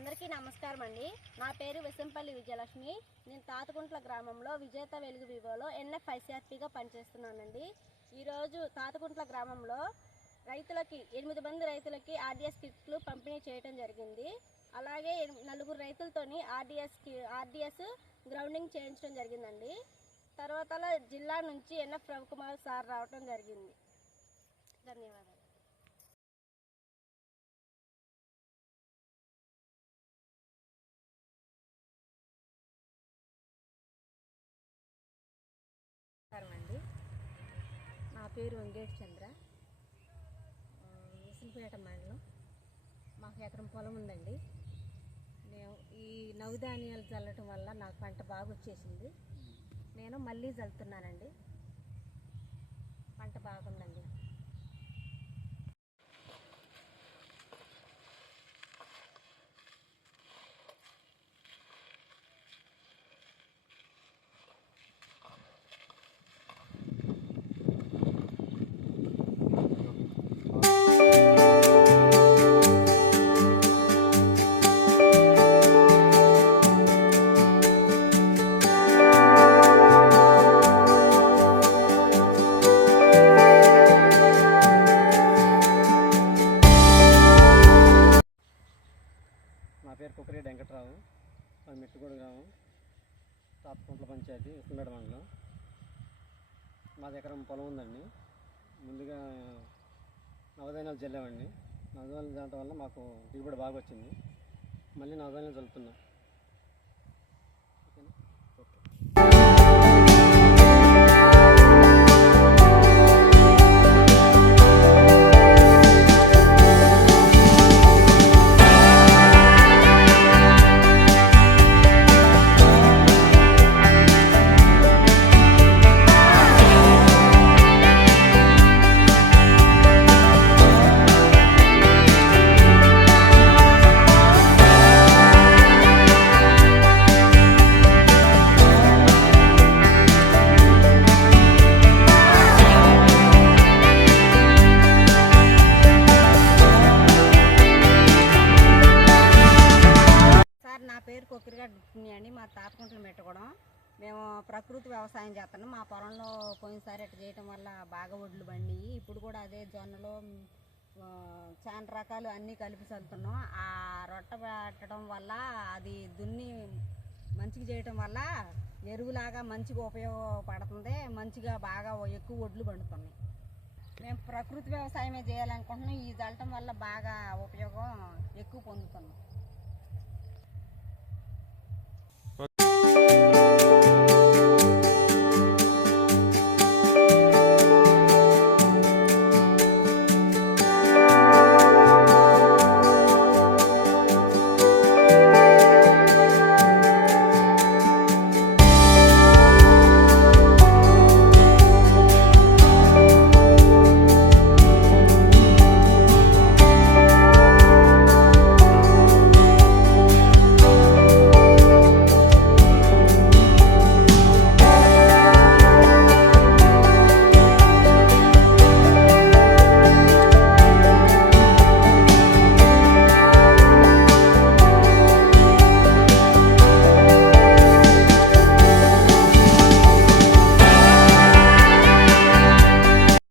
అందరికీ నమస్కారం అండి. నా పేరు వెసంపల్లి విజయలక్ష్మి. నేను తాతకుంట్ల గ్రామంలో విజేత వెలుగు వివోలో NFICRPగా పనిచేస్తున్నానండి. ఈరోజు తాతకుంట్ల గ్రామంలో రైతులకి 8 మంది రైతులకి RDS కిట్లు పంపిణీ చేయడం జరిగింది. అలాగే 4 రైతులతోని RDS గ్రౌండింగ్ చేయించడం జరిగిందండి. తర్వాత జిల్లా నుంచి NF రవికుమార్ సార్ రావడం జరిగింది. ధన్యవాదాలు. అండి, నా పేరు వెంకటేష్ చంద్ర. విసిలిపేట మండలం. మాకు ఎకరం పొలం ఉందండి. మేము ఈ నవధాన్యాలు చల్లటం వల్ల నాకు పంట బాగా వచ్చేసింది. నేను మళ్ళీ చల్లుతున్నానండి. పంట బాగుందండి. నా పేరు కుక్కరేటి వెంకట్రావు. అది మెట్టుగూడ గ్రామం, తాతకుంట్ల పంచాయతీ, విసిలిపేట మండలం. మాది ఎకరం పొలం ఉందండి. ముందుగా నవధాన్యాలు చల్లామండి. నవధాన్యాలు చల్లడం వల్ల మాకు దిగుబడి బాగా వచ్చింది. మళ్ళీ నవధాన్యాలు చల్లుతున్నాం. నా పేరు కొక్కిరిగడ్డ అండి. మా తాతకుంట్ల మెట్టుకోవడం. మేము ప్రకృతి వ్యవసాయం చేస్తున్నాం. మా పొలంలో పోయినసారి అట్లా చేయటం వల్ల బాగా ఒడ్లు బండి. ఇప్పుడు కూడా అదే జొన్నలో చాలా రకాలు అన్నీ కలిపి చల్లుతున్నాం. ఆ రొట్ట పెట్టడం వల్ల అది దున్ని మంచిగా చేయటం వల్ల ఎరువులాగా మంచిగా ఉపయోగపడుతుంది. మంచిగా బాగా ఎక్కువ ఒడ్లు పండుతున్నాయి. మేము ప్రకృతి వ్యవసాయమే చేయాలనుకుంటున్నాం. ఈ చల్లటం వల్ల బాగా ఉపయోగం ఎక్కువ పొందుతున్నాం.